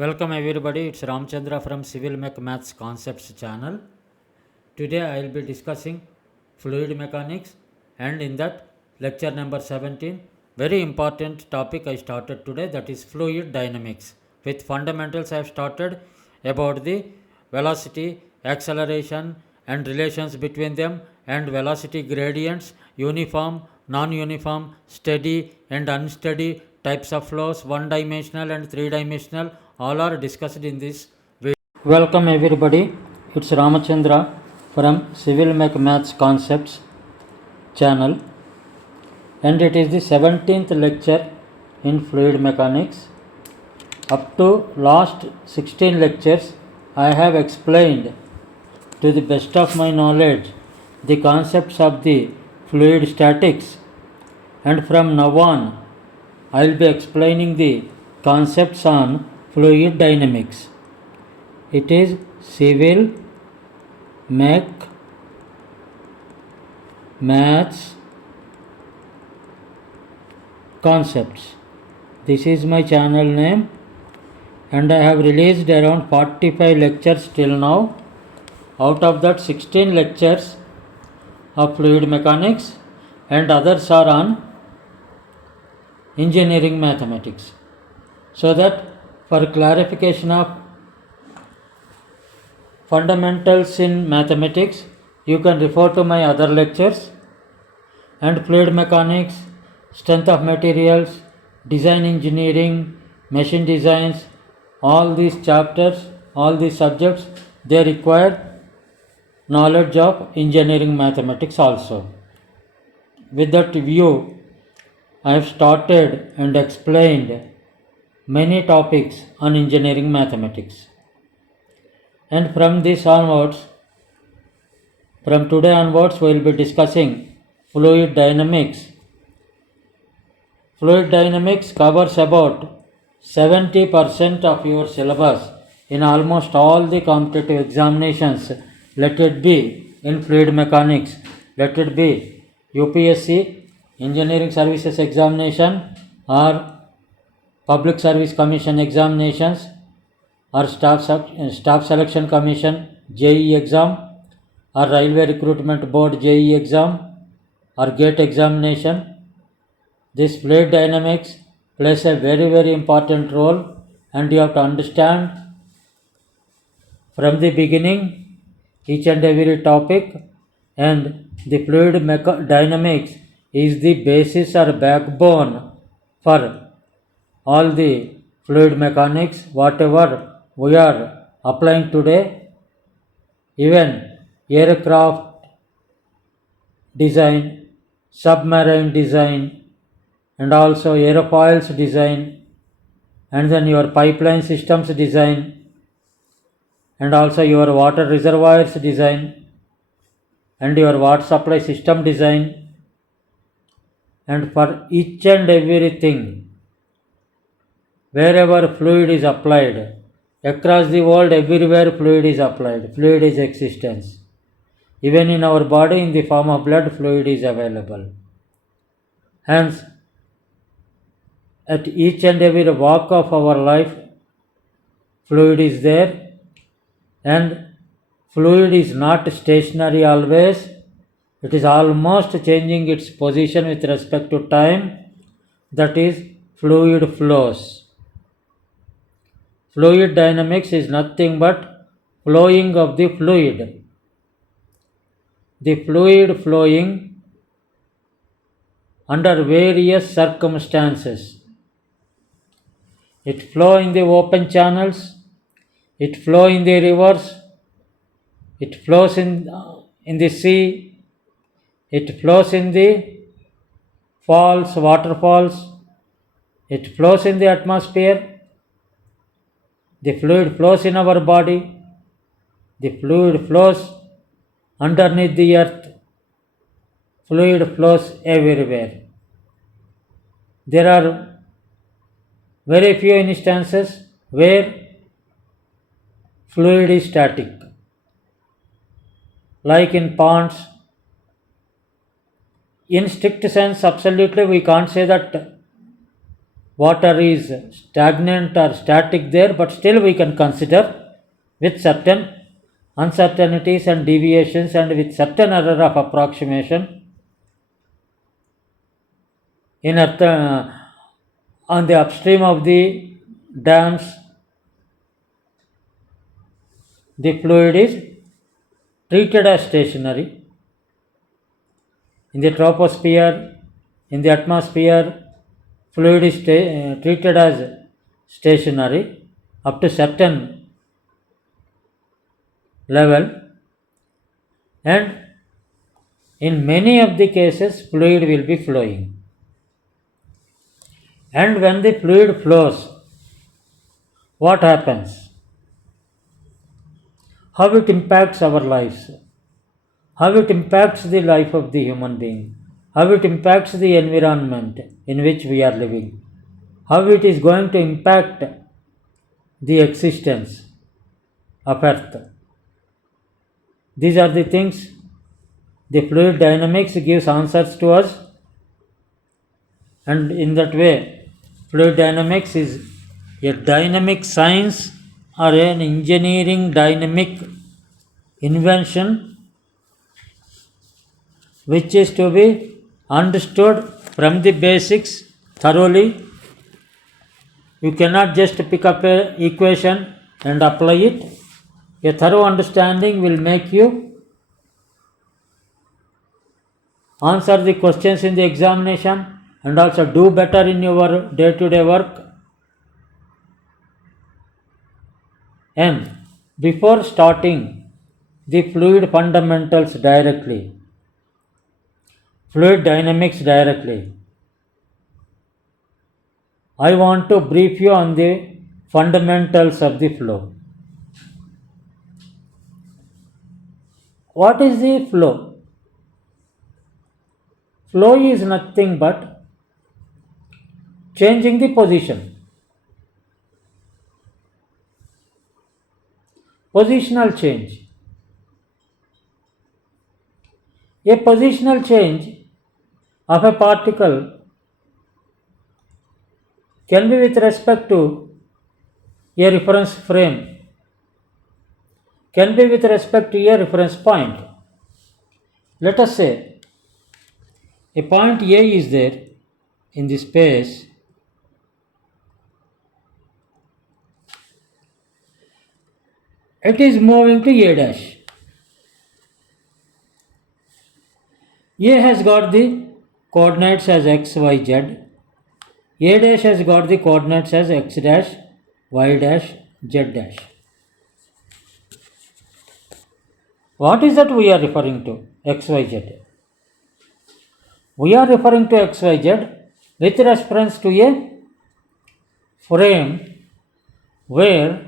Welcome everybody, it's Ramchandra from Civil Mech Maths Concepts channel. Today I will be discussing fluid mechanics, and in that lecture number 17, very important topic I started today, that is fluid dynamics. With fundamentals I have started about the velocity, acceleration and relations between them, and velocity gradients, uniform, non-uniform, steady and unsteady types of flows, one-dimensional and three-dimensional, all are discussed in this video. Welcome everybody, it's Ramachandra from Civil Mech Maths Concepts channel, and it is the 17th lecture in fluid mechanics. Up to last 16 lectures I have explained to the best of my knowledge the concepts of the fluid statics, and from now on I will be explaining the concepts on fluid dynamics. It is Civil Mech Maths Concepts. This is my channel name, and I have released around 45 lectures till now. Out of that, 16 lectures of fluid mechanics and others are on engineering mathematics. So that for clarification of fundamentals in mathematics, you can refer to my other lectures, and fluid mechanics, strength of materials, design engineering, machine designs, all these chapters, all these subjects, they require knowledge of engineering mathematics also. With that view, I have started and explained many topics on engineering mathematics. And from this onwards, from today onwards, we will be discussing fluid dynamics. Fluid dynamics covers about 70% of your syllabus in almost all the competitive examinations. Let it be in fluid mechanics, let it be UPSC, Engineering Services Examination, or Public Service Commission examinations, or Staff Selection Commission JE exam, or Railway Recruitment Board JE exam, or GATE examination. This fluid dynamics plays a very important role, and you have to understand from the beginning each and every topic, and the fluid dynamics is the basis or backbone for all the fluid mechanics whatever we are applying today. Even aircraft design, submarine design, and also aerofoils design, and then your pipeline systems design, and also your water reservoirs design, and your water supply system design, and for each and everything wherever fluid is applied, across the world everywhere fluid is applied, fluid is existence. Even in our body in the form of blood, fluid is available. Hence, at each and every walk of our life, fluid is there, and fluid is not stationary always. It is almost changing its position with respect to time. That is fluid flows. Fluid dynamics is nothing but flowing of the fluid. The fluid flowing under various circumstances. It flows in the open channels, it flows in the rivers, it flows in the sea, it flows in the falls, waterfalls, it flows in the atmosphere. The fluid flows in our body, the fluid flows underneath the earth, fluid flows everywhere. There are very few instances where fluid is static, like in ponds. In strict sense, absolutely we can't say that water is stagnant or static there, but still we can consider with certain uncertainties and deviations and with certain error of approximation in on the upstream of the dams the fluid is treated as stationary. In the troposphere, in the atmosphere, fluid is treated as stationary up to certain level, and in many of the cases fluid will be flowing. And when the fluid flows, what happens? How it impacts our lives, how it impacts the life of the human being, how it impacts the environment in which we are living, how it is going to impact the existence of Earth. These are the things the fluid dynamics gives answers to us, and in that way fluid dynamics is a dynamic science or an engineering dynamic invention which is to be understood from the basics thoroughly. You cannot just pick up an equation and apply it. A thorough understanding will make you answer the questions in the examination and also do better in your day-to-day work. And before starting the fluid fundamentals directly, fluid dynamics directly, I want to brief you on the fundamentals of the flow. What is the flow? Flow is nothing but changing the position. Positional change. A positional change of a particle can be with respect to a reference frame, can be with respect to a reference point. Let us say a point A is there in the space. It is moving to A dash. A has got the coordinates as x, y, z. A dash has got the coordinates as x dash, y dash, z dash. What is that we are referring to? X, y, z. We are referring to x, y, z with reference to a frame where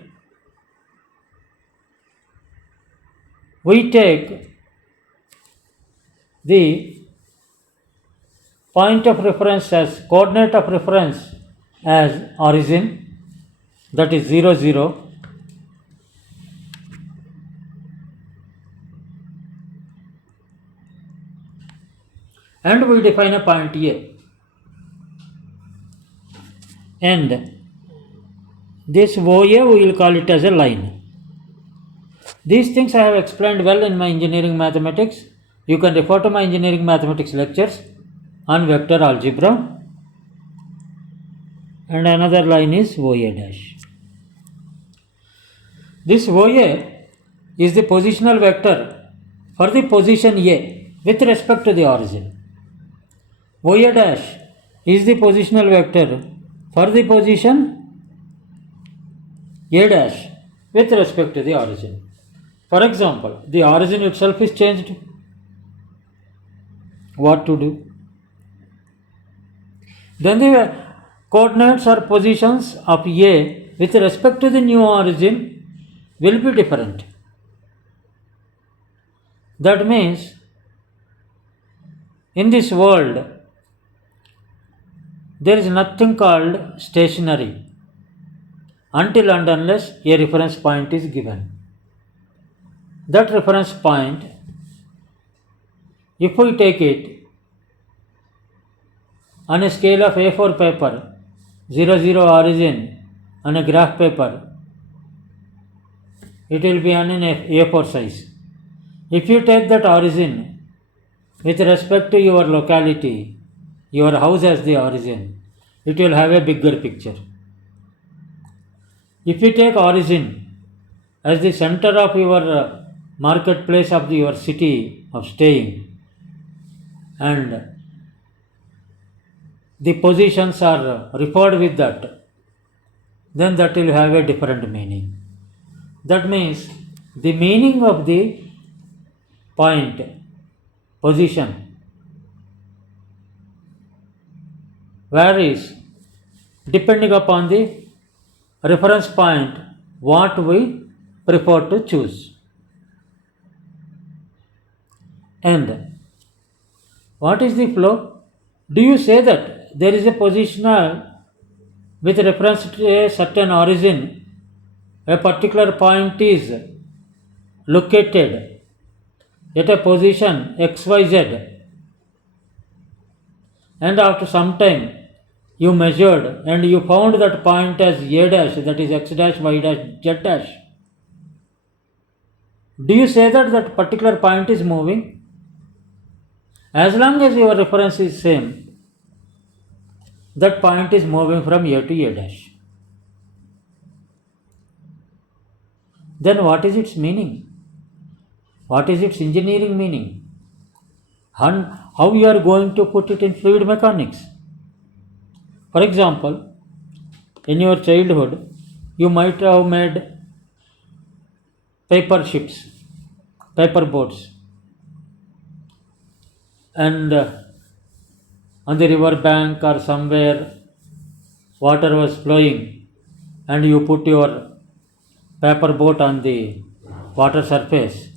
we take the point of reference as coordinate of reference as origin, that is 0, 0, and we define a point A, and this OA we will call it as a line. These things I have explained well in my engineering mathematics. You can refer to my engineering mathematics lectures on vector algebra. And another line is OA dash. This OA is the positional vector for the position A with respect to the origin. OA dash is the positional vector for the position A dash with respect to the origin. For example, the origin itself is changed. What to do? Then the coordinates or positions of A with respect to the new origin will be different. That means in this world there is nothing called stationary until and unless a reference point is given. That reference point, if we take it on a scale of A4 paper, 0 0 origin on a graph paper, it will be on an A4 size. If you take that origin with respect to your locality, your house as the origin, it will have a bigger picture. If you take origin as the center of your marketplace of your city of staying, and the positions are referred with that, then that will have a different meaning. That means the meaning of the point, position, varies depending upon the reference point what we prefer to choose. And what is the flow? Do you say that there is a positional with reference to a certain origin, a particular point is located at a position xyz, and after some time you measured and you found that point as a dash, that is x dash, y dash, z dash? Do you say that that particular point is moving? As long as your reference is same, that point is moving from A to A dash. Then what is its meaning? What is its engineering meaning? And how you are going to put it in fluid mechanics? For example, in your childhood, you might have made paper ships, paper boats, and on the river bank or somewhere water was flowing, and you put your paper boat on the water surface,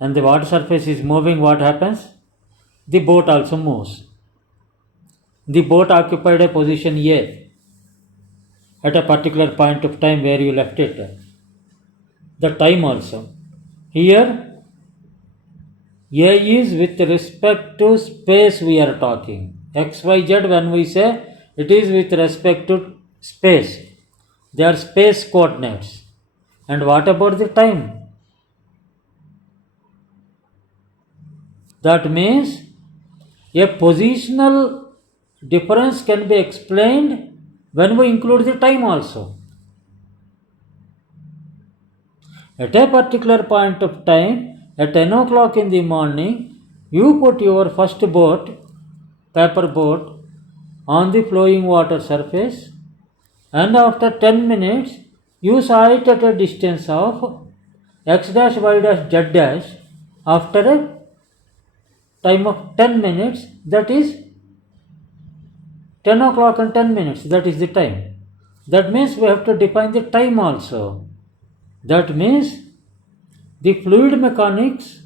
and the water surface is moving. What happens? The boat also moves. The boat occupied a position A at a particular point of time where you left it. The time also. Here, A is with respect to space we are talking. X, Y, Z, when we say, it is with respect to space. They are space coordinates. And what about the time? That means a positional difference can be explained when we include the time also. At a particular point of time, at 10 o'clock in the morning, you put your first boat, paper boat, on the flowing water surface, and after 10 minutes, you saw it at a distance of x dash, y dash, z dash. After a time of 10 minutes, that is 10 o'clock and 10 minutes, that is the time. That means we have to define the time also. That means the fluid mechanics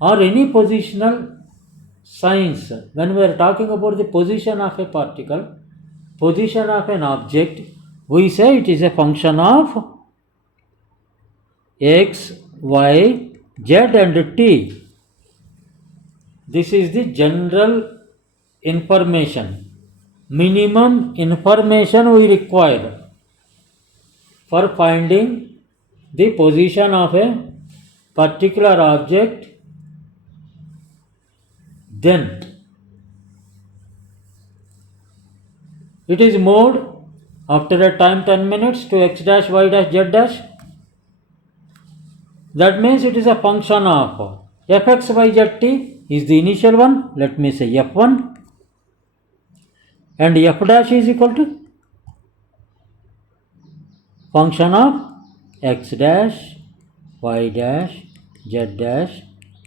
or any positional science, when we are talking about the position of a particle, position of an object, we say it is a function of x, y, z and t. This is the general information, minimum information we require for finding the position of a particular object. Then it is moved after a time 10 minutes to x dash, y dash, z dash. That means it is a function of fx, y, z, t is the initial one. Let me say f1, and f dash is equal to function of x dash, y dash, z dash,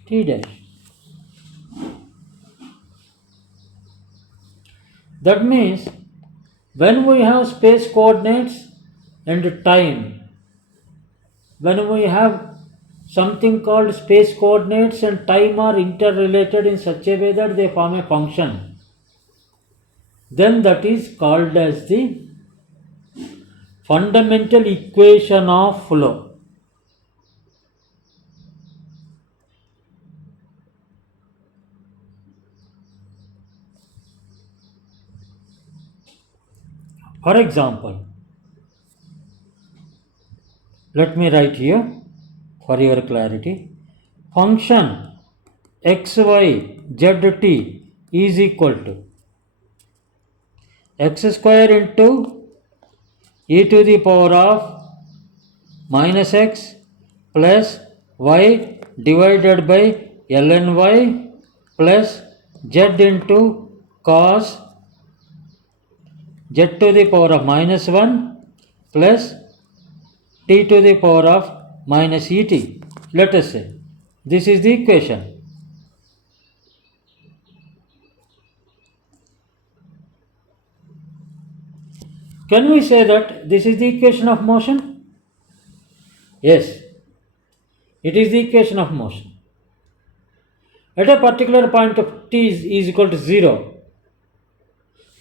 t dash. That means when we have space coordinates and time, when we have something called space coordinates and time are interrelated in such a way that they form a function, then that is called as the fundamental equation of flow. For example, let me write here for your clarity. Function xy zt is equal to x square into e to the power of minus x plus y divided by ln y plus z into cos z to the power of minus 1 plus t to the power of minus et. Let us say this is the equation. Can we say that this is the equation of motion? Yes, it is the equation of motion. At a particular point of t is equal to 0,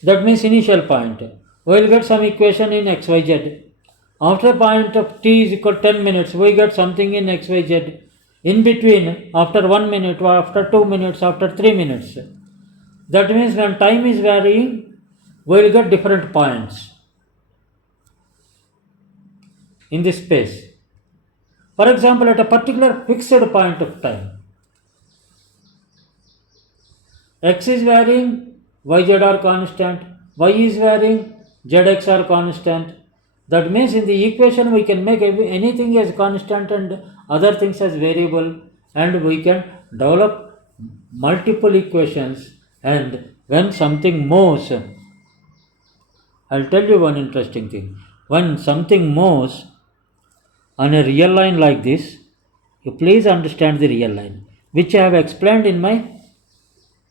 that means initial point, we will get some equation in xyz. After a point of t is equal to 10 minutes, we get something in xyz. In between, after 1 minute, or after 2 minutes, after 3 minutes. That means when time is varying, we will get different points in this space. For example, at a particular fixed point of time, x is varying, yz are constant, y is varying, zx are constant. That means in the equation we can make anything as constant and other things as variable, and we can develop multiple equations. And when something moves, I'll tell you one interesting thing. When something moves on a real line like this, you please understand the real line, which I have explained in my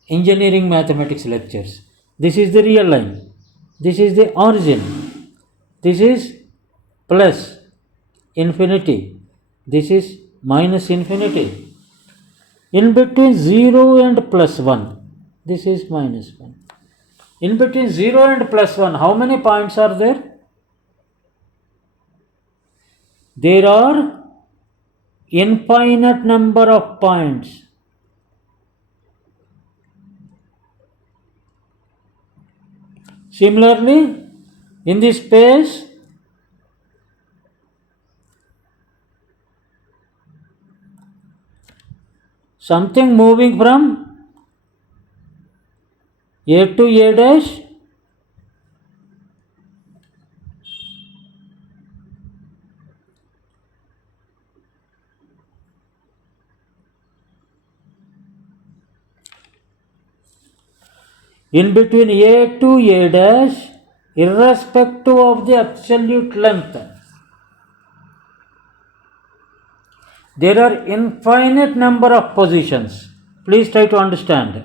engineering mathematics lectures. This is the real line. This is the origin. This is plus infinity. This is minus infinity. In between 0 and plus 1, this is minus 1. In between 0 and plus 1, how many points are there? There are infinite number of points. Similarly, in this space, something moving from A to A dash, in between A to A dash, irrespective of the absolute length, there are infinite number of positions. Please try to understand.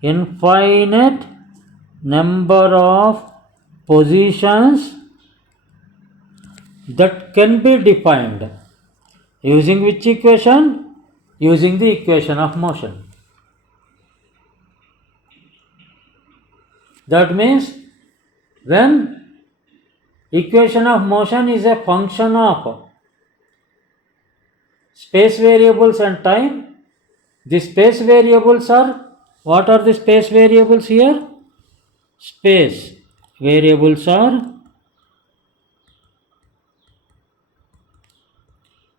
Infinite number of positions that can be defined using which equation? Using the equation of motion. That means when equation of motion is a function of space variables and time, the space variables are, what are the space variables here? Space variables are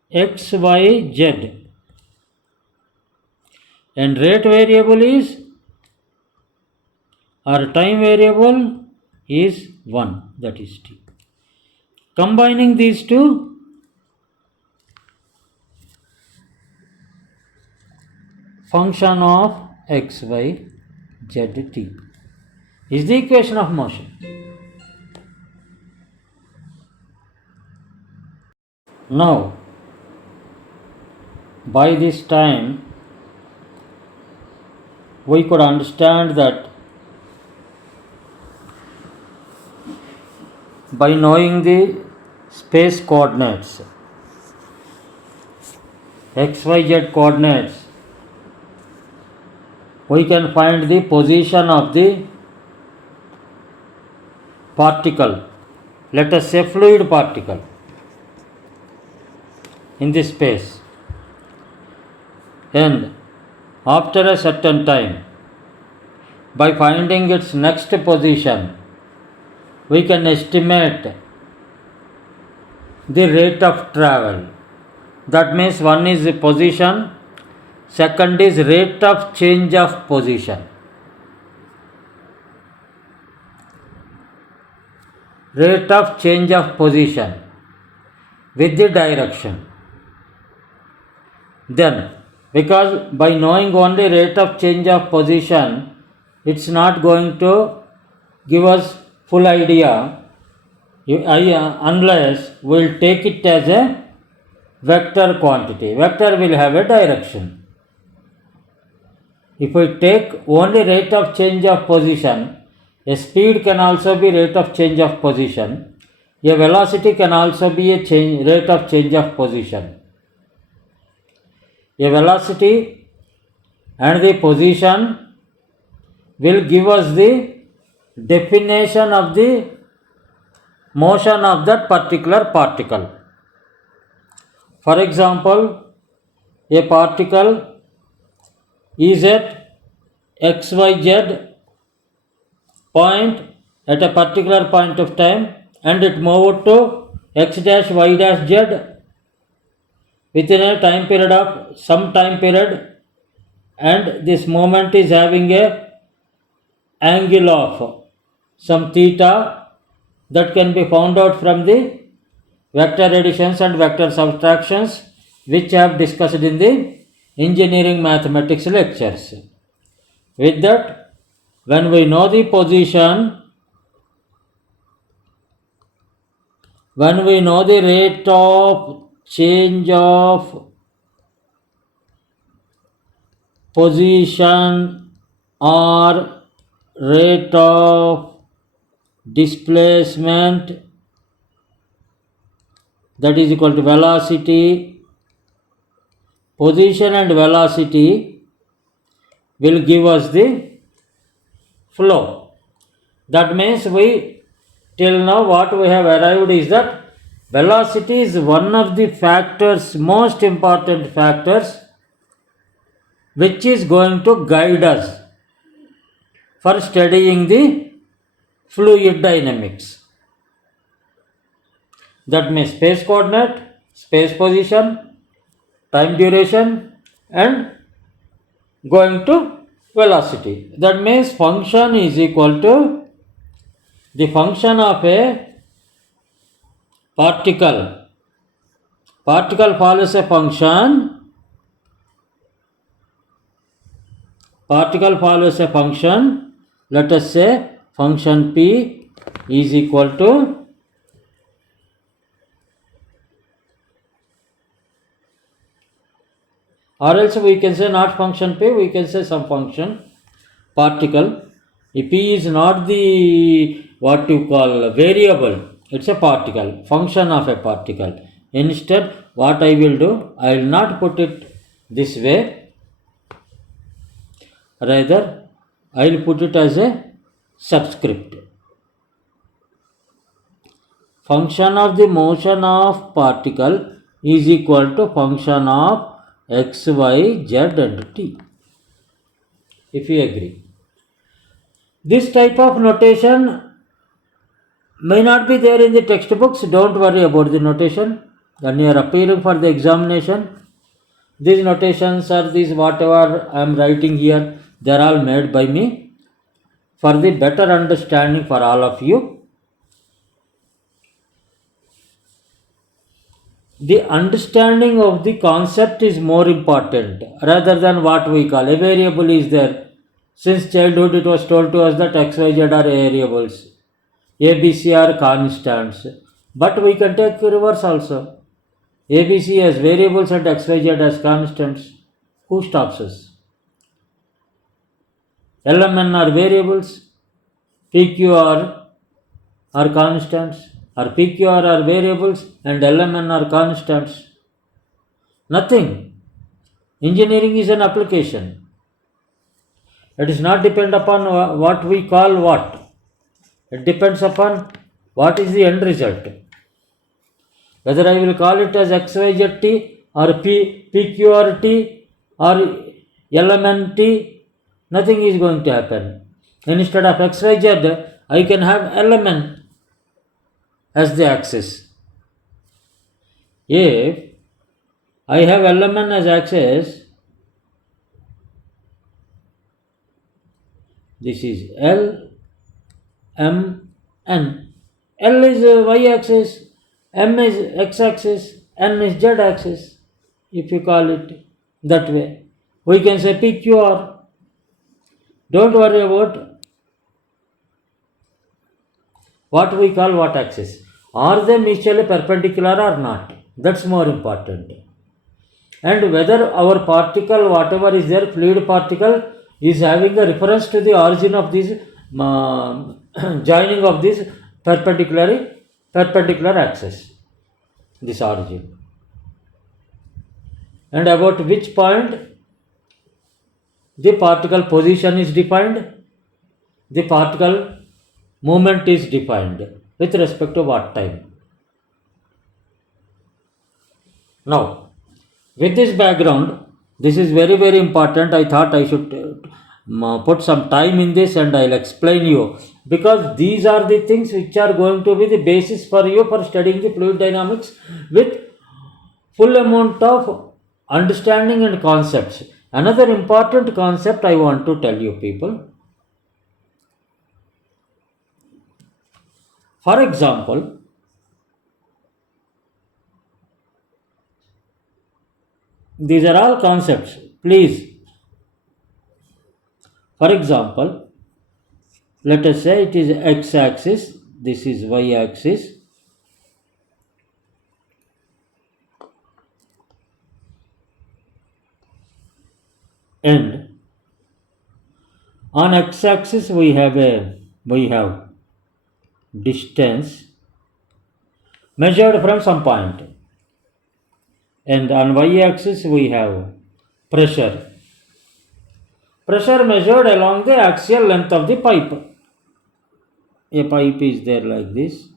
x, y, z, and rate variable is, or time variable is 1, that is t. Combining these two, function of x, y, z, t is the equation of motion. Now, by this time, we could understand that by knowing the space coordinates, x, y, z coordinates, we can find the position of the particle, let us say fluid particle, in this space. And after a certain time, by finding its next position, we can estimate the rate of travel. That means one is position, second is rate of change of position. Rate of change of position with the direction. Then, because by knowing only rate of change of position, it's not going to give us full idea unless we'll take it as a vector quantity. Vector will have a direction. If we take only rate of change of position, a speed can also be rate of change of position. A velocity can also be a rate of change of position. A velocity and the position will give us the definition of the motion of that particular particle. For example, a particle is at xyz point at a particular point of time and it moved to x dash y dash z within a time period of some time period, and this moment is having a angle of some theta that can be found out from the vector additions and vector subtractions which I have discussed in the engineering mathematics lectures. With that, when we know the position, when we know the rate of change of position or rate of displacement, that is equal to velocity, position and velocity will give us the flow. That means we till now what we have arrived is that velocity is one of the factors, most important factors, which is going to guide us for studying the fluid dynamics. That means space coordinate, space position, time duration and going to velocity. That means function is equal to the function of a particle. Particle follows a function. Particle follows a function. Let us say function P is equal to or else we can say not function P, we can say some function particle. If P is not the what you call variable, it's a particle, function of a particle. Instead, what I will do, I will not put it this way, rather I will put it as a subscript. Function of the motion of particle is equal to function of x, y, z and t. If you agree. This type of notation may not be there in the textbooks. Don't worry about the notation. When you are appearing for the examination, these notations or these whatever I am writing here, they are all made by me for the better understanding for all of you. The understanding of the concept is more important rather than what we call a variable is there. Since childhood it was told to us that x, y, z are variables, a, b, c are constants, but we can take reverse also. A, b, c as variables and x, y, z as constants. Who stops us? L, M, N are variables, P, Q are constants, or P, Q are variables and L, M, N are constants. Nothing. Engineering is an application. It is not depend upon what we call what. It depends upon what is the end result. Whether I will call it as XYZT or PQRT or LMNT, nothing is going to happen. Instead of XYZ, I can have LMN. as the axis. If I have Lmn as axis, this is L, M, N. L is y axis, M is x axis, N is z axis, if you call it that way. We can say PQR. Don't worry about what we call what axis. Are they mutually perpendicular or not? That's more important. And whether our particle, whatever is there, fluid particle, is having a reference to the origin of this joining of this perpendicular axis, this origin. And about which point the particle position is defined, the particle movement is defined with respect to what time. Now, with this background, this is very, very important. I thought I should put some time in this and I'll explain you, because these are the things which are going to be the basis for you for studying the fluid dynamics with full amount of understanding and concepts. Another important concept I want to tell you people. For example, these are all concepts. Please, for example, let us say it is x-axis, this is y-axis, and on x-axis we have distance measured from some point, and on y-axis we have pressure measured along the axial length of the pipe. A pipe is there like this.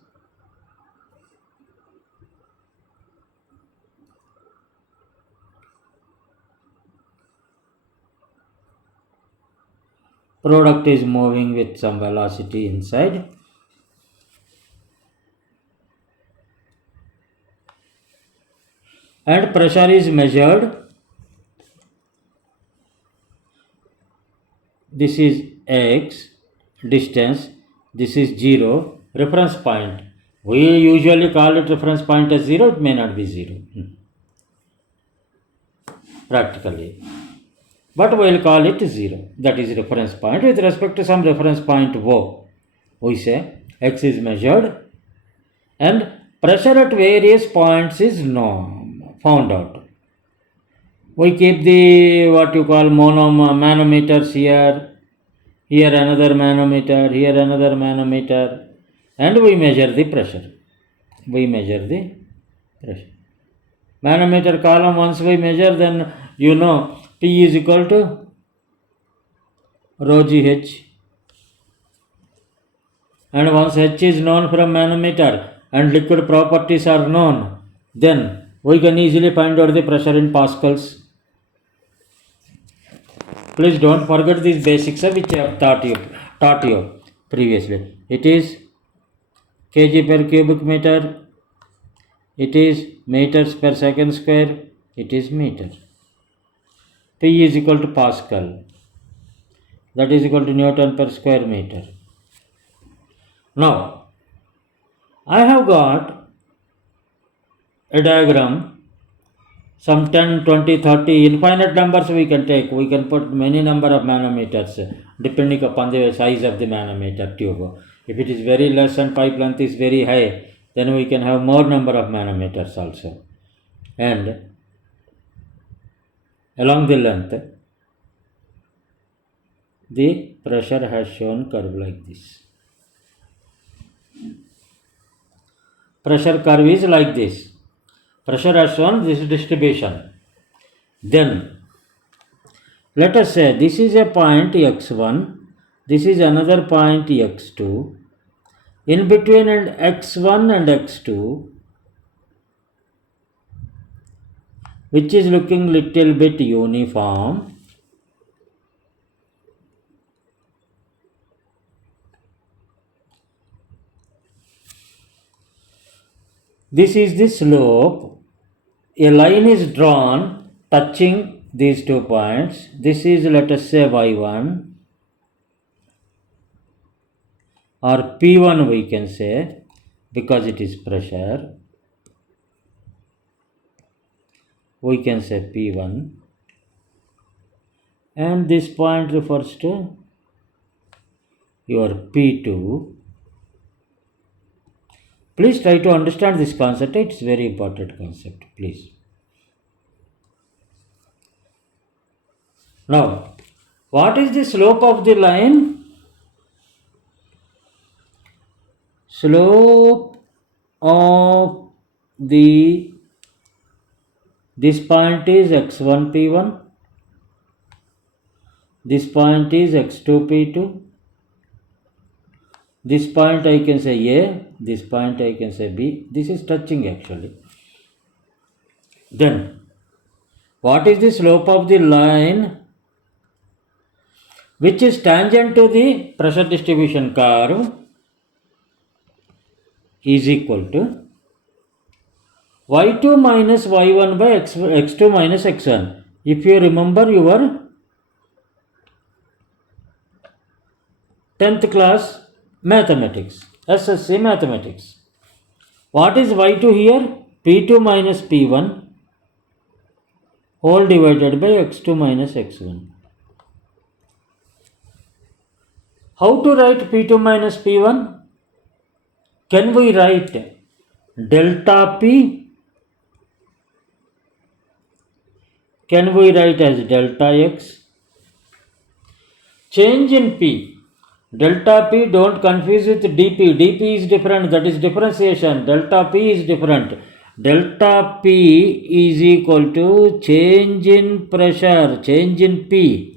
Product is moving with some velocity inside. And pressure is measured. This is x distance, this is 0, reference point. We usually call it reference point as 0, it may not be 0 practically, but we will call it 0. That is reference point with respect to some reference point O. We say x is measured and pressure at various points is found out. We keep the what you call manometers here another manometer, here another manometer, and we measure the pressure. Manometer column, once we measure, then you know P is equal to rho GH. And once H is known from manometer and liquid properties are known, then we can easily find out the pressure in pascals. Please don't forget these basics which I have taught you previously. It is kg per cubic meter, it is meters per second square, it is meter. P is equal to Pascal, that is equal to Newton per square meter. Now, I have got a diagram, some 10, 20, 30, infinite numbers we can take. We can put many number of manometers depending upon the size of the manometer tube. If it is very less and pipe length is very high, then we can have more number of manometers also. And along the length, the pressure has shown curve like this. Pressure curve is like this. Pressure has shown this distribution. Then, let us say this is a point x1, this is another point x2. In between and x1 and x2, which is looking little bit uniform, This is the slope. A line is drawn touching these 2 points. This is, let us say, y1 or P1 we can say, because it is pressure. We can say P1, and this point refers to your P2. Please try to understand this concept. It's very important concept, please. Now, what is the slope of the line? Slope of this point is x1 P1, this point is x2 P2, this point I can say A, this point I can say B. This is touching actually. Then, what is the slope of the line which is tangent to the pressure distribution curve? Is equal to y2 minus y1 by x2 minus x1. If you remember your 10th class mathematics, SSC mathematics. What is y2 here? P2 minus P1 whole divided by x2 minus x1. How to write P2 minus P1? Can we write delta P? Can we write as delta x? Change in P. Delta P, don't confuse with dP. dP is different, that is differentiation. Delta P is different. Delta P is equal to change in pressure, change in P.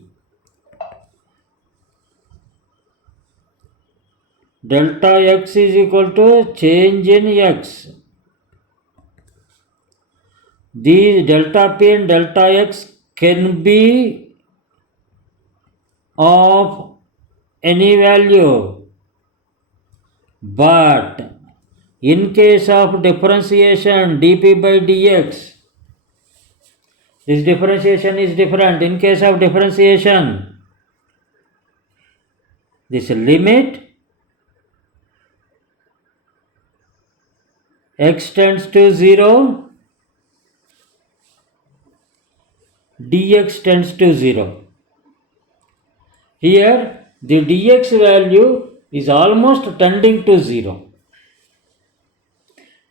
Delta x is equal to change in x. These delta P and delta x can be of any value, but in case of differentiation dP by dx, this differentiation is different. In case of differentiation, this limit x tends to 0, dx tends to 0. Here the dx value is almost tending to 0.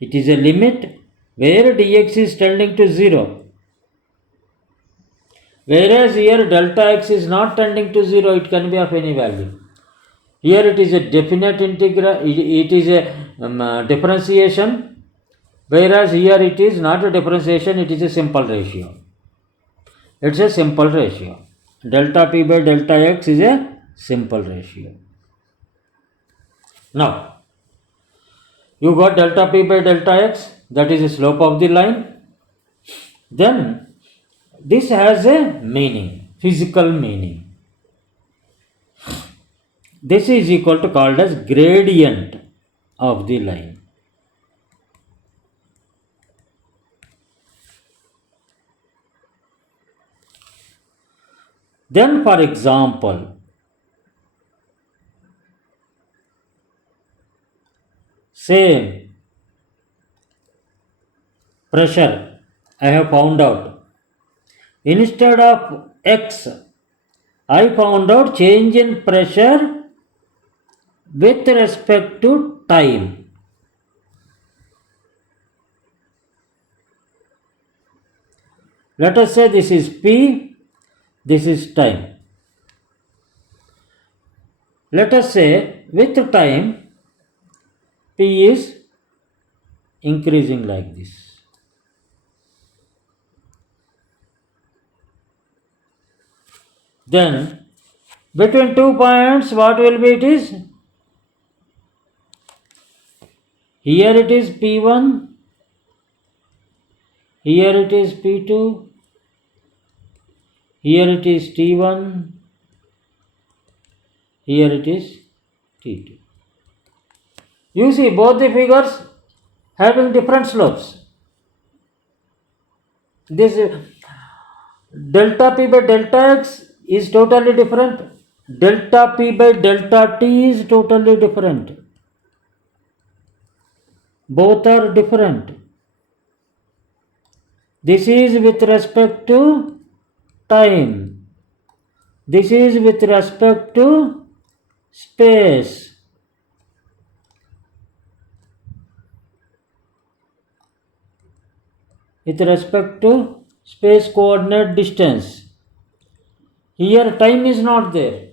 It is a limit where dx is tending to 0. Whereas here delta x is not tending to 0, it can be of any value. Here it is a definite integral, it is a differentiation, whereas here it is not a differentiation, it is a simple ratio. It's a simple ratio. Delta P by delta x is a simple ratio. Now, you got delta P by delta x, that is the slope of the line. Then, this has a meaning, physical meaning. This is equal to called as gradient of the line. Then, for example, say pressure I have found out. Instead of x, I found out change in pressure with respect to time. Let us say this is P, this is time. Let us say with time P is increasing like this. Then between 2 points what will be it is? Here it is P1, here it is P2, here it is T1, here it is T2. You see both the figures, having different slopes. This delta p by delta x is totally different. Delta p by delta t is totally different. Both are different. This is with respect to time. This is with respect to space. With respect to space coordinate distance. Here time is not there.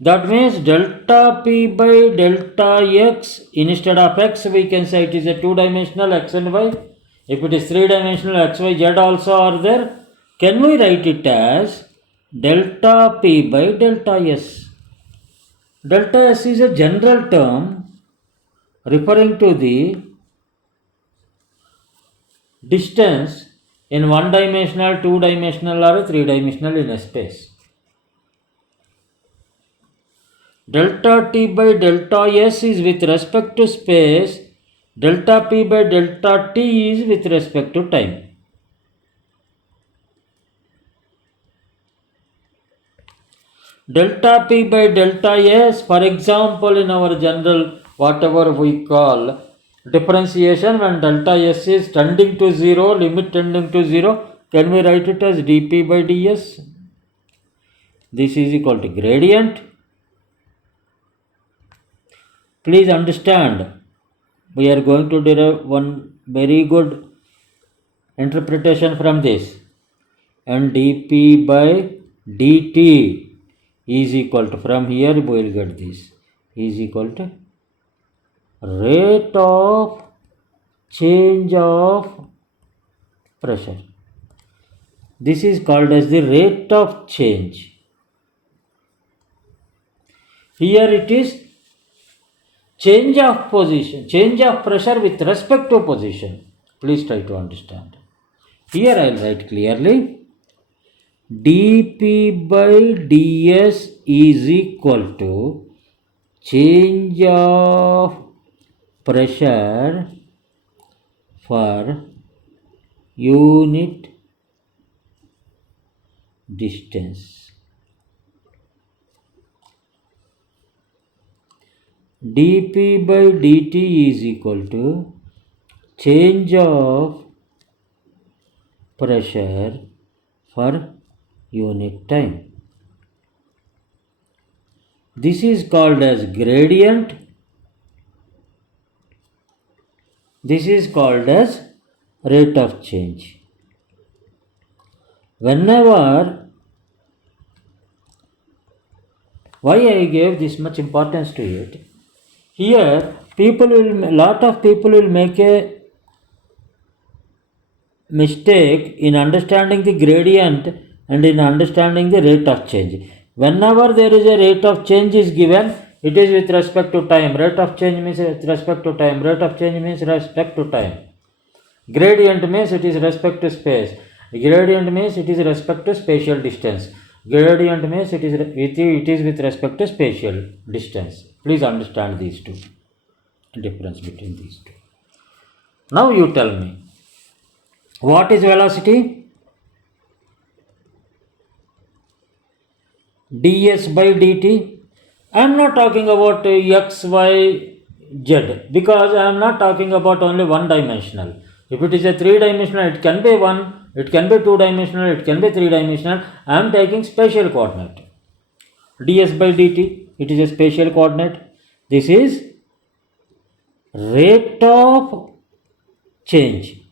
That means delta p by delta x, instead of x we can say it is a two-dimensional x and y. If it is three-dimensional x, y, z also are there. Can we write it as delta p by delta s? Delta s is a general term referring to the distance in one-dimensional, two-dimensional or three-dimensional in a space. Delta t by delta s is with respect to space. Delta p by delta t is with respect to time. Delta p by delta s, for example, in our general whatever we call differentiation, when delta s is tending to 0, limit tending to 0, can we write it as dp by ds? This is equal to gradient. Please understand, we are going to derive one very good interpretation from this. And dp by dt is equal to, from here we will get this, is equal to rate of change of pressure. This is called as the rate of change. Here it is change of position, change of pressure with respect to position. Please try to understand. Here I will write clearly, dp by ds is equal to change of pressure for unit distance. dp by dt is equal to change of pressure for unit time. This is called as gradient. This is called as rate of change. Whenever, why I gave this much importance to it? Here, lot of people will make a mistake in understanding the gradient and in understanding the rate of change. Whenever there is a rate of change is given, it is with respect to time. Rate of change means with respect to time. Rate of change means respect to time. Gradient means it is respect to space. Gradient means it is respect to spatial distance. Gradient means it is with respect to spatial distance. Please understand these two. Difference between these two. Now you tell me, what is velocity? ds by dt. I am not talking about x, y, z, because I am not talking about only one dimensional. If it is a three dimensional, it can be one, it can be two dimensional, it can be three dimensional. I am taking spatial coordinate. ds by dt, it is a spatial coordinate. This is rate of change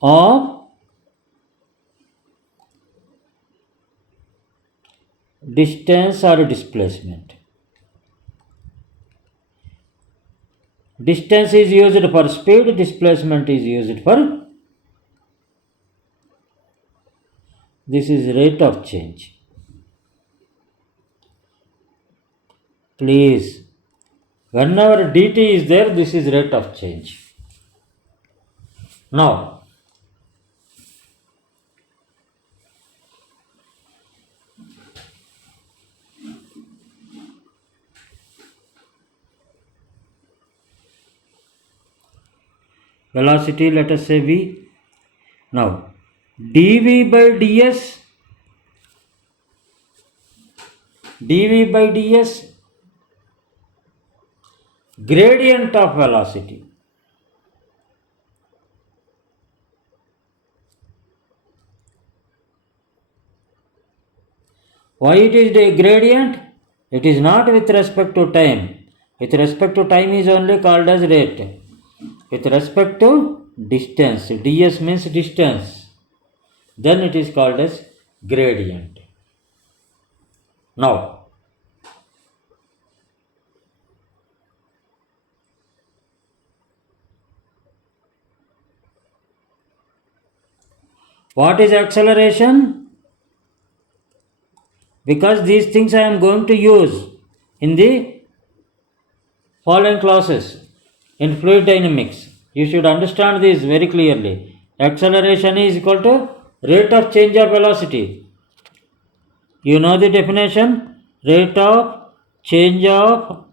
of distance or displacement. Distance is used for speed, displacement is used for, this is rate of change. Please, whenever dt is there, this is rate of change. Now, velocity, let us say v. Now dv by ds gradient of velocity. Why it is the gradient? It is not with respect to time. With respect to time is only called as rate. With respect to distance, ds means distance, then it is called as gradient. Now what is acceleration? Because these things I am going to use in the following classes in fluid dynamics. You should understand this very clearly. Acceleration is equal to rate of change of velocity. You know the definition? Rate of change of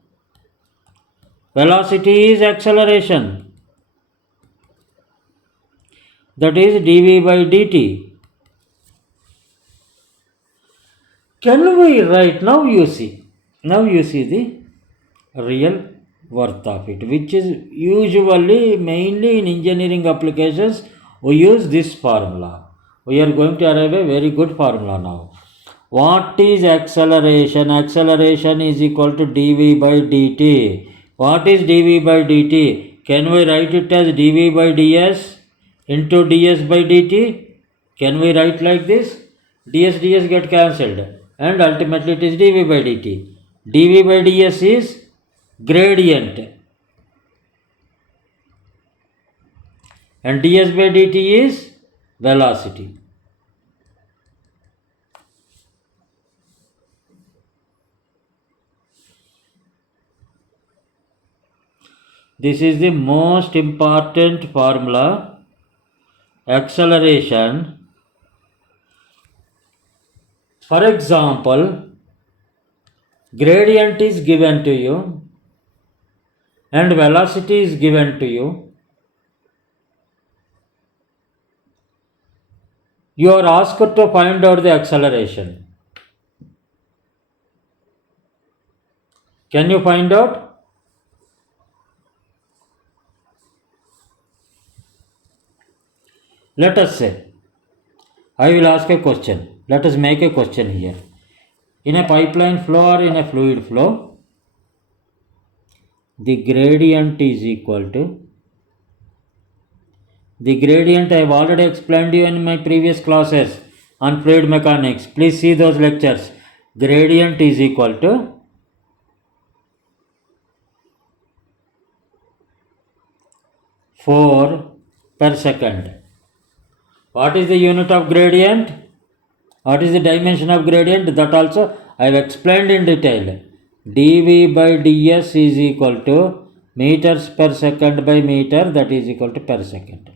velocity is acceleration. That is dv by dt. Can we write, now you see the real worth of it, which is usually mainly in engineering applications we use this formula. We are going to arrive a very good formula now. What is acceleration? Acceleration is equal to dv by dt. What is dv by dt? Can we write it as dv by ds into ds by dt? Can we write like this? ds get cancelled and ultimately it is dv by dt. dv by ds is gradient and ds by dt is velocity. This is the most important formula. Acceleration. For example, gradient is given to you and velocity is given to you. You are asked to find out the acceleration. Can you find out? Let us say, I will ask a question. Let us make a question here. In a pipeline flow or in a fluid flow, the gradient is equal to, the gradient I have already explained you in my previous classes on fluid mechanics. Please see those lectures. Gradient is equal to four per second. What is the unit of gradient? What is the dimension of gradient? That also I have explained in detail. dv by ds is equal to meters per second by meter, that is equal to per second.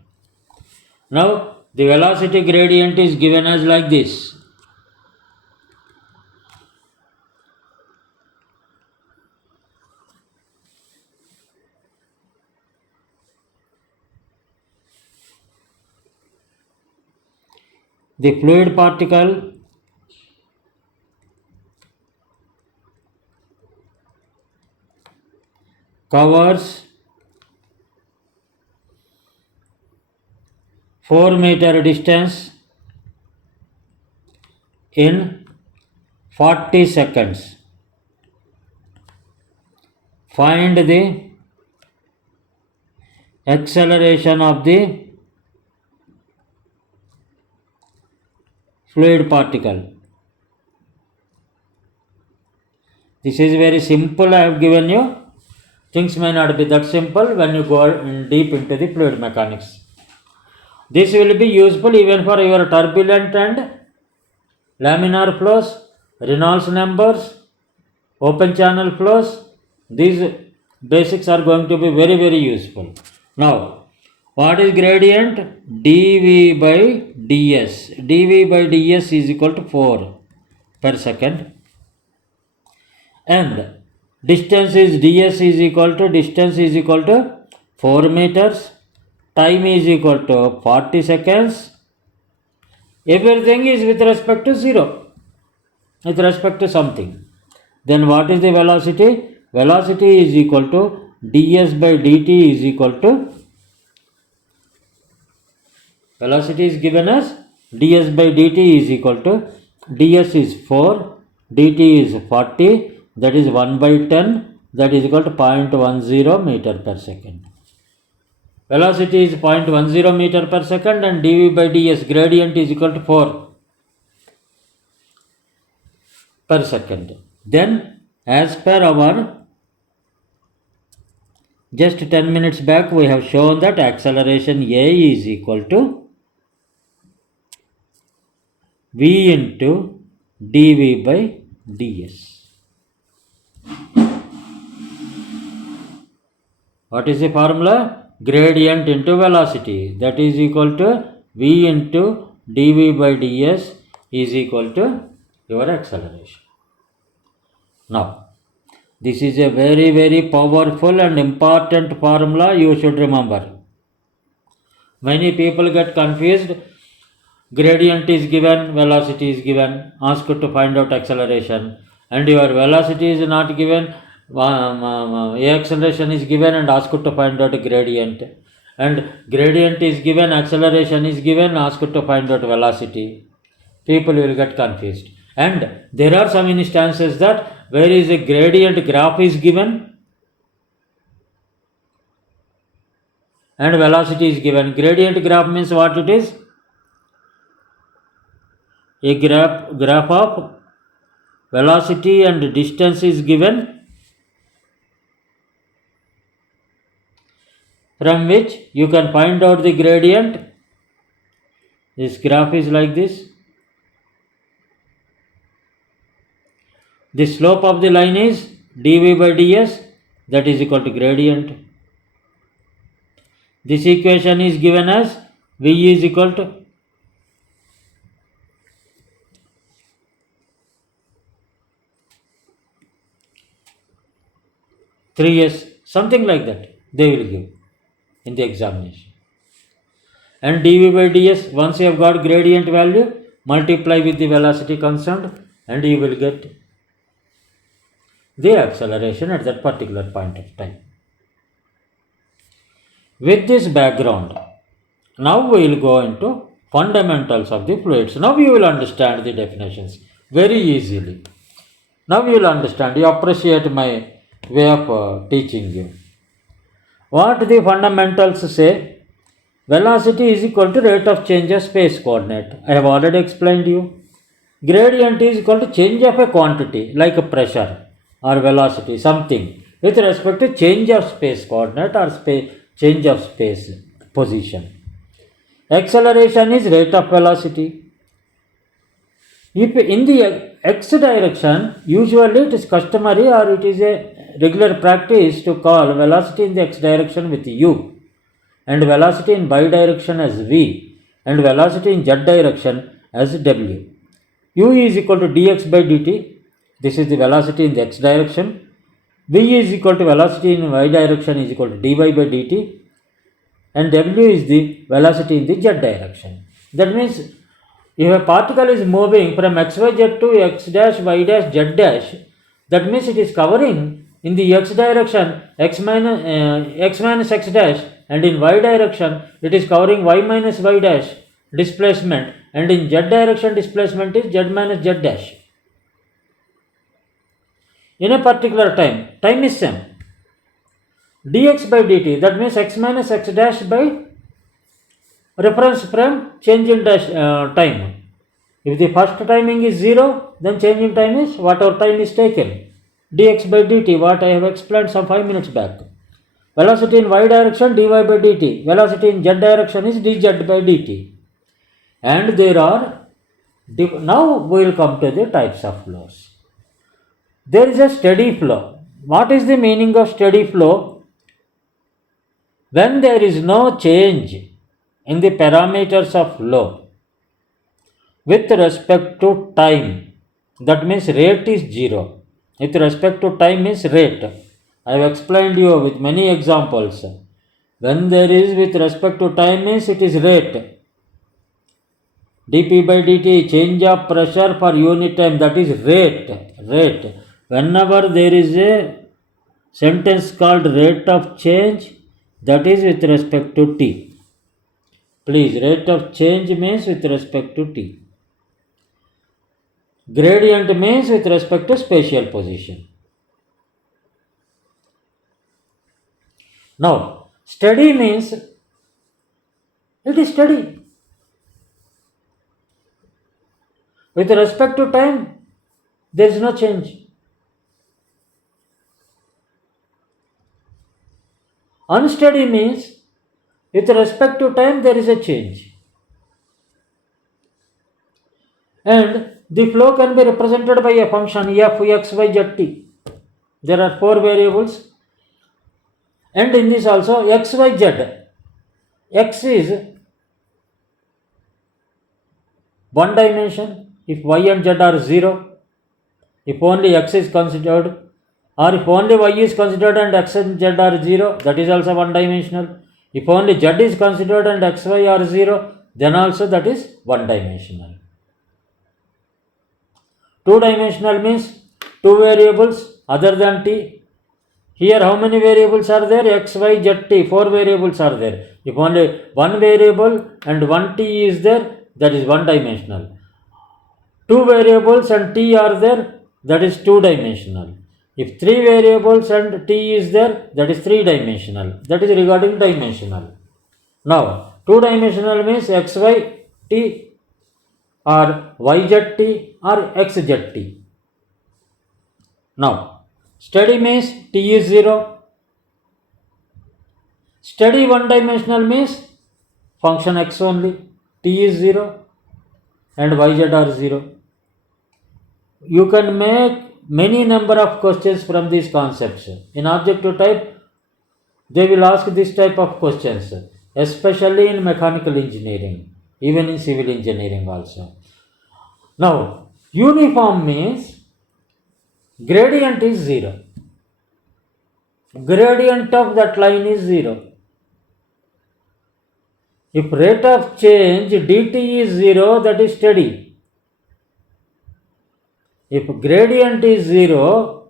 Now the velocity gradient is given as like this. The fluid particle covers 4 meter distance in 40 seconds. Find the acceleration of the fluid particle. This is very simple. I have given you. Things may not be that simple when you go deep into the fluid mechanics. This will be useful even for your turbulent and laminar flows, Reynolds numbers, open channel flows. These basics are going to be very, very useful. Now, what is gradient? dv by ds. dv by ds is equal to 4 per second. And distance is ds is equal to 4 meters. time is equal to 40 seconds. Everything is with respect to 0, with respect to something. Then what is the velocity? Velocity is equal to ds by dt is equal to, velocity is given as ds by dt is equal to, ds is 4, dt is 40, that is 1 by 10, that is equal to 0.10 meter per second. Velocity is 0.10 meter per second and dv by ds gradient is equal to 4 per second. Then as per our just 10 minutes back we have shown that acceleration A is equal to v into dv by ds. What is the formula? Gradient into velocity, that is equal to v into dv by ds is equal to your acceleration. Now, this is a very, very powerful and important formula you should remember. Many people get confused. Gradient is given, velocity is given, asked to find out acceleration, and your velocity is not given, acceleration is given and asked to find out gradient, and gradient is given, acceleration is given, asked to find out velocity. People will get confused. And there are some instances that where is a gradient graph is given and velocity is given. Gradient graph means what it is? A graph of velocity and distance is given, from which you can find out the gradient. This graph is like this. The slope of the line is dv by ds, that is equal to gradient. This equation is given as v is equal to (3s), something like that they will give in the examination. And dv by ds, once you have got gradient value, multiply with the velocity concerned and you will get the acceleration at that particular point of time. With this background, now we will go into fundamentals of the fluids. Now you will understand the definitions very easily. Now you will understand. You appreciate my way of teaching you. What the fundamentals say? Velocity is equal to rate of change of space coordinate. I have already explained you. Gradient is equal to change of a quantity like a pressure or velocity, something with respect to change of space coordinate or change of space position. Acceleration is rate of velocity. If in the x direction, usually it is customary or it is a regular practice to call velocity in the x direction with u, and velocity in y direction as v, and velocity in z direction as w. U is equal to dx by dt. This is the velocity in the x direction. V is equal to velocity in y direction is equal to dy by dt. And w is the velocity in the z direction. That means if a particle is moving from xyz to x dash, y dash, z dash, that means it is covering in the x direction x minus x dash, and in y direction it is covering y minus y dash displacement, and in z direction displacement is z minus z dash. In a particular time is same. Dx by dt, that means x minus x dash by reference frame change in dash time. If the first timing is 0, then change in time is whatever time is taken. Dx by dt, what I have explained some 5 minutes back. Velocity in y direction dy by dt. Velocity in z direction is dz by dt. And there are, now we will come to the types of flows. There is a steady flow. What is the meaning of steady flow? When there is no change in the parameters of flow with respect to time, that means rate is 0. With respect to time means rate. I have explained you with many examples. When there is with respect to time means it is rate. dP by dt, change of pressure per unit time, that is rate. Whenever there is a sentence called rate of change, that is with respect to t. Please, rate of change means with respect to t. Gradient means with respect to spatial position. Now, steady means it is steady. With respect to time, there is no change. Unsteady means with respect to time there is a change. And the flow can be represented by a function f, x, y, z, t. There are 4 variables. And in this also x, y, z. X is one dimension if y and z are 0. If only x is considered, or if only y is considered and x and z are 0, that is also one dimensional. If only z is considered and x, y are 0, then also that is one dimensional. Two dimensional means two variables other than t. Here how many variables are there? X, y, z, t. 4 variables are there. If only one variable and one t is there, that is one dimensional. Two variables and t are there, that is two dimensional. If 3 variables and t is there, that is 3 dimensional. That is regarding dimensional. Now, 2 dimensional means x, y, t or y, z, t or x, z, t. Now, steady means t is 0. Steady one dimensional means function x only, t is 0 and y, z are 0. You can make many number of questions from these concepts. In objective type, they will ask this type of questions, especially in mechanical engineering, even in civil engineering also. Now, uniform means gradient is 0. Gradient of that line is 0. If rate of change dt is 0, that is steady. If gradient is 0,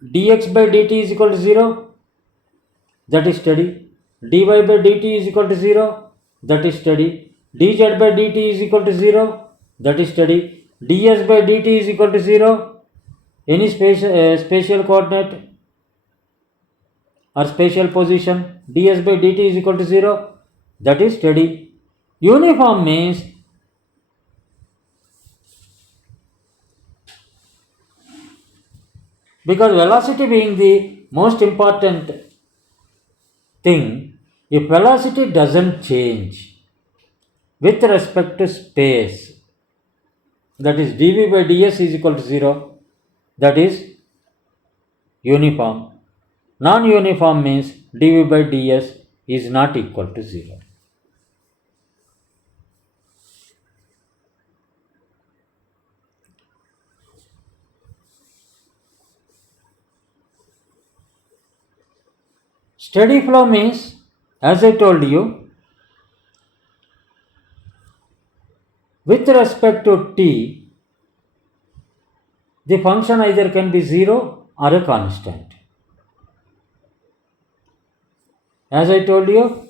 dx by dt is equal to 0, that is steady. dy by dt is equal to 0, that is steady. dz by dt is equal to 0, that is steady. ds by dt is equal to 0, any spatial coordinate or spatial position, ds by dt is equal to 0, that is steady. Uniform means because velocity being the most important thing, if velocity doesn't change with respect to space, that is dv by ds is equal to 0, that is uniform. Non-uniform means dv by ds is not equal to 0. Steady flow means, as I told you, with respect to t, the function either can be 0 or a constant. As I told you,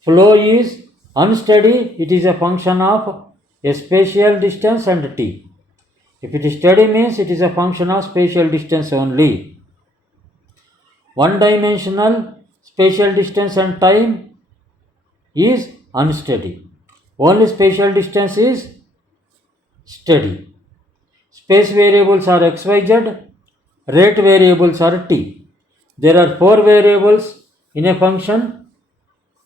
flow is unsteady, it is a function of a spatial distance and t. If it is steady means it is a function of spatial distance only. One dimensional spatial distance and time is unsteady. Only spatial distance is steady. Space variables are x, y, z. Rate variables are t. There are 4 variables in a function.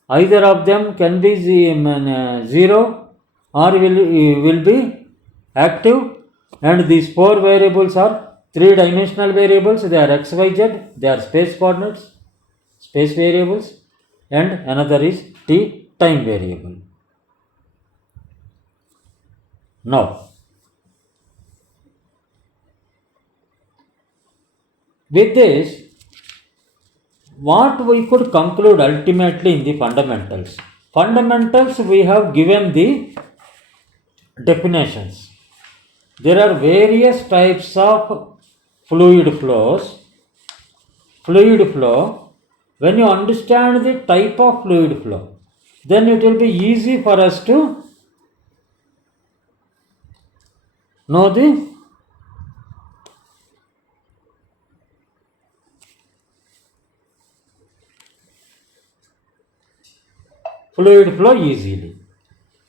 Either of them can be 0 or will be active, and these 4 variables are 3 dimensional variables. They are x, y, z. They are space coordinates, space variables, and another is t, time variable. Now, With this, what we could conclude ultimately in the fundamentals? Fundamentals, we have given the definitions. There are various types of fluid flows. Fluid flow, when you understand the type of fluid flow, then it will be easy for us to know the fluid flow easily.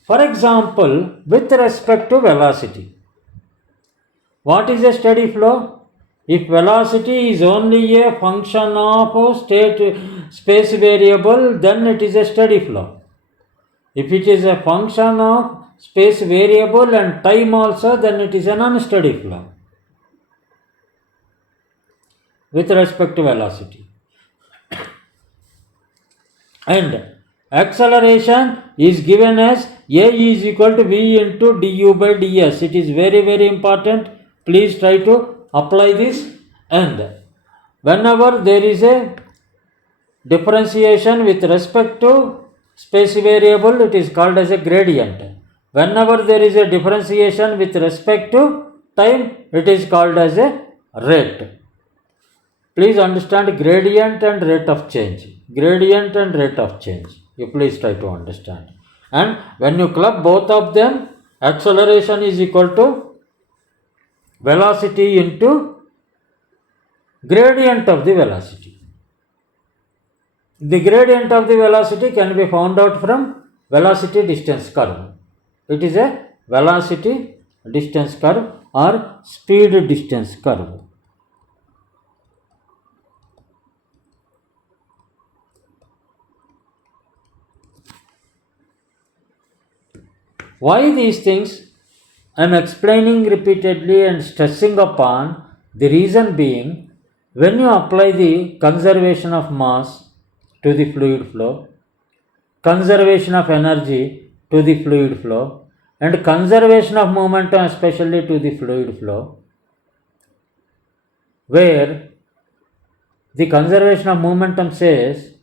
For example, with respect to velocity, what is a steady flow? If velocity is only a function of space variable, then it is a steady flow. If it is a function of space variable and time also, then it is an unsteady flow with respect to velocity. And acceleration is given as A is equal to V into du by ds. It is very important. Please try to apply this. And whenever there is a differentiation with respect to space variable, it is called as a gradient. Whenever there is a differentiation with respect to time, it is called as a rate. Please understand gradient and rate of change. Gradient and rate of change. You please try to understand. And when you club both of them, acceleration is equal to velocity into gradient of the velocity. The gradient of the velocity can be found out from velocity distance curve. It is a velocity distance curve or speed distance curve. Why these things I am explaining repeatedly and stressing upon? The reason being, when you apply the conservation of mass to the fluid flow, conservation of energy to the fluid flow, and conservation of momentum especially to the fluid flow, where the conservation of momentum says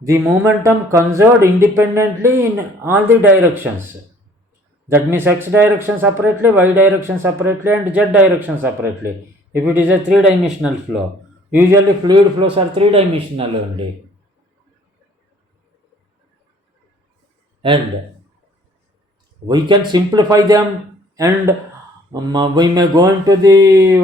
the momentum conserved independently in all the directions. That means x direction separately, y direction separately, and z direction separately. If it is a three-dimensional flow, usually fluid flows are three-dimensional only. And we can simplify them, and we may go into the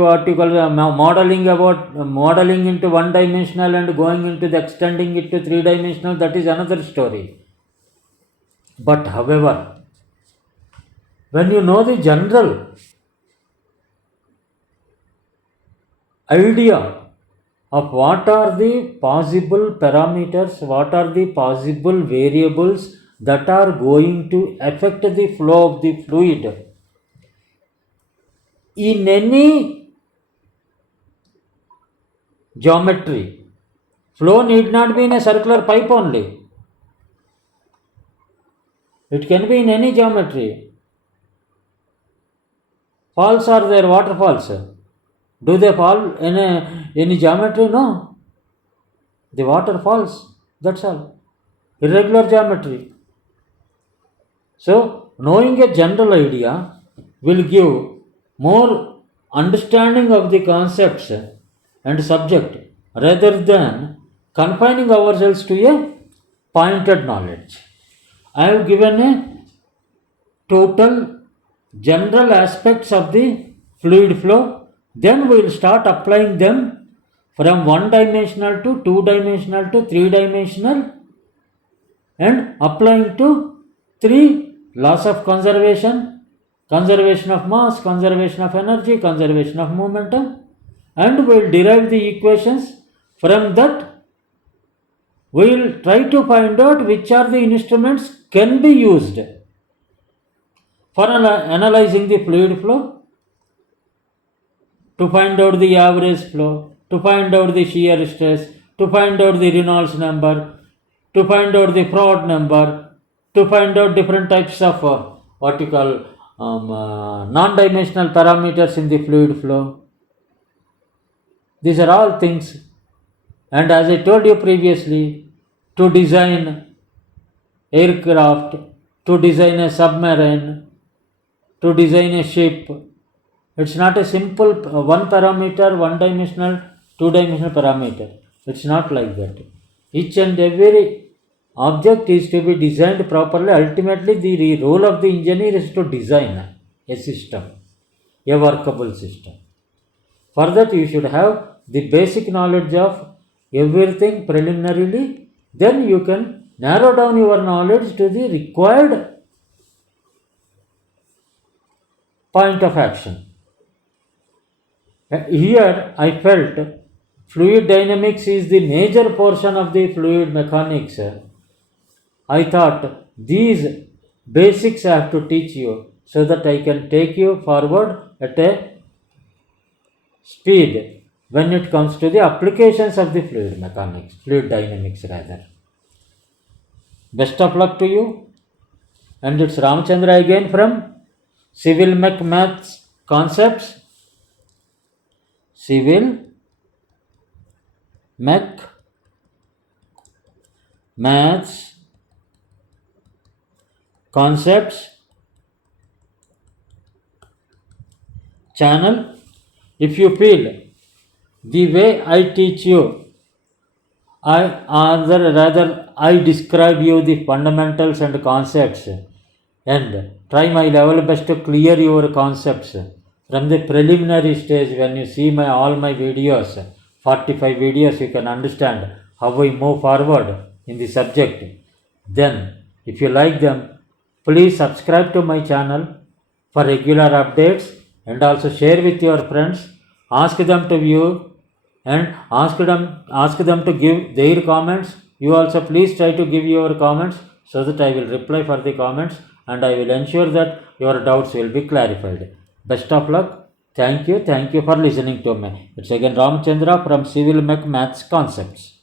modeling about modeling into one-dimensional and going into the extending it to three-dimensional. That is another story. But however, when you know the general idea of what are the possible parameters, what are the possible variables that are going to affect the flow of the fluid in any geometry, flow need not be in a circular pipe only. It can be in any geometry. Falls are there, waterfalls. Do they fall in any geometry? No. The water falls. That's all. Irregular geometry. So, knowing a general idea will give more understanding of the concepts and subject rather than confining ourselves to a pointed knowledge. I have given a total general aspects of the fluid flow, then we will start applying them from one-dimensional to two-dimensional to three-dimensional and applying to three laws of conservation: conservation of mass, conservation of energy, conservation of momentum, and we will derive the equations. From that, we will try to find out which are the instruments can be used for analyzing the fluid flow, to find out the average flow, to find out the shear stress, to find out the Reynolds number, to find out the Froude number, to find out different types of non-dimensional parameters in the fluid flow. These are all things. And as I told you previously, to design aircraft, to design a submarine, to design a ship, it's not a simple one parameter, one dimensional, two dimensional parameter. It's not like that. Each and every object is to be designed properly. Ultimately, the role of the engineer is to design a system, a workable system. For that, you should have the basic knowledge of everything preliminarily. Then you can narrow down your knowledge to the required point of action. Here I felt fluid dynamics is the major portion of the fluid mechanics. I thought these basics I have to teach you so that I can take you forward at a speed when it comes to the applications of the fluid mechanics, fluid dynamics rather. Best of luck to you. And it's Ramchandra again from Civil Mech Maths Concepts. Civil Mech Maths Concepts channel. If you feel the way I teach you, I describe you the fundamentals and concepts and try my level best to clear your concepts from the preliminary stage. When you see all my videos, 45 videos, you can understand how we move forward in the subject. Then if you like them, please subscribe to my channel for regular updates and also share with your friends. Ask them to view and ask them to give their comments. You also please try to give your comments so that I will reply for the comments and I will ensure that your doubts will be clarified. Best of luck. Thank you for listening to me. It's again Ramchandra from Civil Mech Maths Concepts.